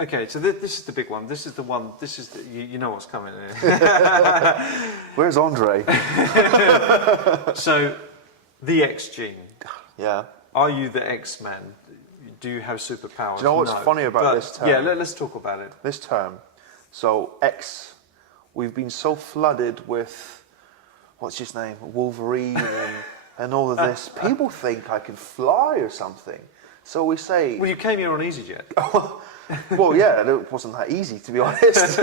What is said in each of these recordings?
Okay, so this is the big one. This is the one. This is you know what's coming. Where's Andre? So, the X gene. Yeah. Are you the X-Man? Do you have superpowers? Do you know what's funny about this term? Yeah, let's talk about it. This term. So X, we've been so flooded with, what's his name, Wolverine and all of this. People think I can fly or something. So we say... Well, you came here on EasyJet. Well, yeah, it wasn't that easy, to be honest.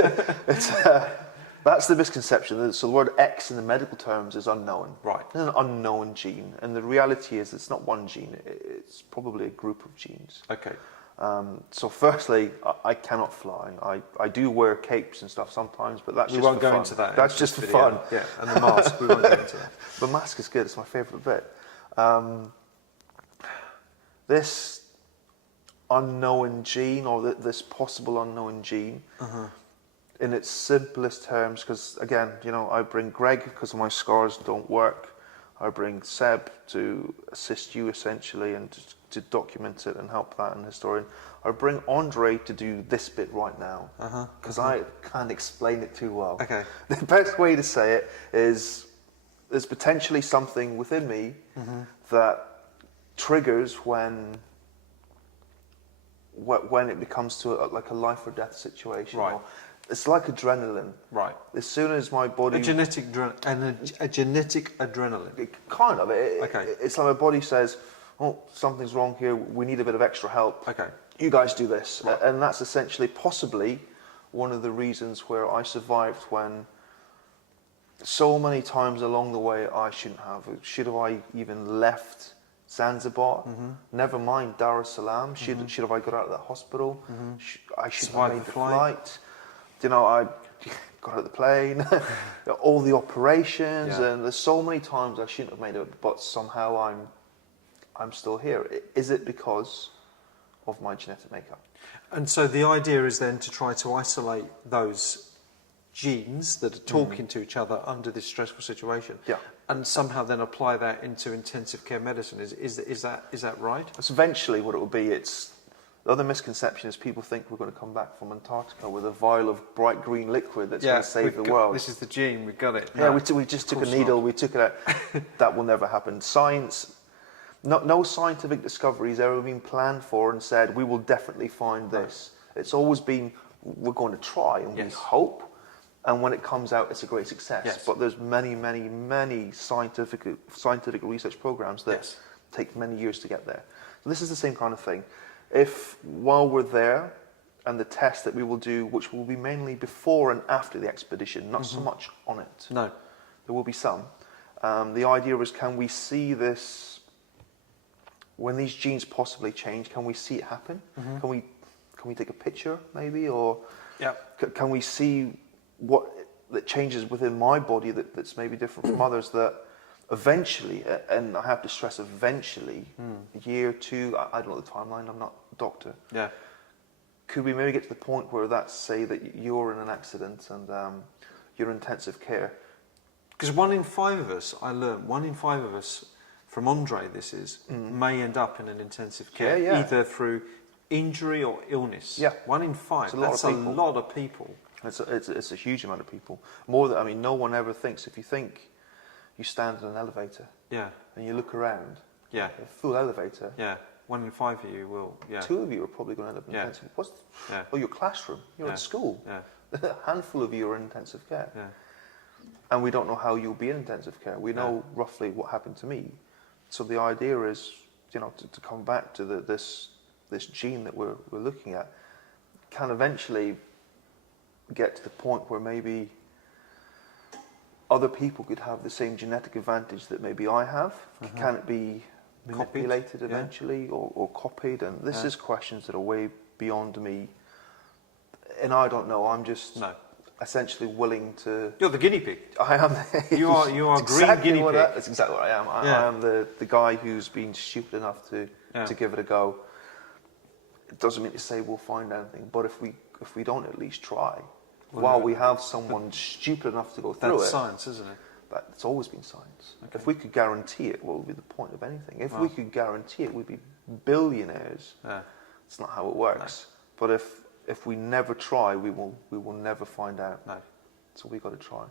That's the misconception. So the word X in the medical terms is unknown. Right. It's an unknown gene. And the reality is it's not one gene. It's probably a group of genes. Okay. So firstly, I cannot fly. I do wear capes and stuff sometimes, but that's We just won't for go fun. into that. That's just for fun. Yeah, and the mask, we won't go into that. The mask is good. It's my favourite bit. This unknown gene, or this possible unknown gene, in its simplest terms, because again, you know, I bring Greg because my scars don't work. I bring Seb to assist you essentially and to document it and help that and historian. I bring Andre to do this bit right now because I can't explain it too well. Okay. The best way to say it is there's potentially something within me that triggers when it becomes to like a life or death situation. Right. Or it's like adrenaline. Right. As soon as my body... A genetic adrenaline. Kind of. Okay. It's like my body says, oh, something's wrong here, we need a bit of extra help. Okay. You guys do this. Right. And that's essentially possibly one of the reasons where I survived when so many times along the way I shouldn't have. Should have I even left Zanzibar? Never mind Dar es Salaam. Should have I got out of the hospital? I should have made the flight. You know, I got out of the plane, all the operations, and there's so many times I shouldn't have made it, but somehow I'm still here. Is it because of my genetic makeup? And so the idea is then to try to isolate those genes that are talking to each other under this stressful situation, and somehow then apply that into intensive care medicine. Is that right? That's eventually what it will be. The other misconception is people think we're going to come back from Antarctica with a vial of bright green liquid that's going to save the world. This is the gene, we've got it. Yeah, we just took a needle, we took it out. That will never happen. Science, no scientific discovery has ever been planned for and said, we will definitely find this. It's always been, we're going to try and we hope, and when it comes out, it's a great success. But there's many, many, many scientific research programs that take many years to get there. So this is the same kind of thing. If while we're there, and the test that we will do, which will be mainly before and after the expedition, not so much on it. No. There will be some. The idea is, can we see this, when these genes possibly change, can we see it happen? Can we take a picture maybe, or can we see what that changes within my body that's maybe different from others, that eventually, and I have to stress eventually, a year, 2, I don't know the timeline, I'm not a doctor. Yeah. Could we maybe get to the point where that's, say that you're in an accident and you're in intensive care? Because 1 in 5 of us, I learned, 1 in 5 of us, from Andre this is, may end up in an intensive care, either through injury or illness. 1 in 5, that's a lot of people. It's a huge amount of people. More than, I mean, no one ever thinks, if you think, you stand in an elevator, and you look around, a full elevator, 1 in 5 of you will, 2 of you are probably going to end up in intensive. Oh, your classroom, you're at school. A handful of you are in intensive care, and we don't know how you'll be in intensive care. We know roughly what happened to me. So the idea is, you know, to come back to this gene that we're looking at, can eventually get to the point where maybe other people could have the same genetic advantage that maybe I have. Can it be manipulated eventually, or copied? And this is questions that are way beyond me, and I don't know. I'm just essentially willing to... You're the guinea pig. I am. You are green guinea pig. That's exactly what I am. I am the guy who's been stupid enough to give it a go. It doesn't mean to say we'll find anything, but if we don't at least try, while we have someone stupid enough to go through That's science, isn't it? It's always been science. Okay. If we could guarantee it, what would be the point of anything? If we could guarantee it, we'd be billionaires. Yeah. It's not how it works. No. But if we never try, we will never find out. No. So we got to try.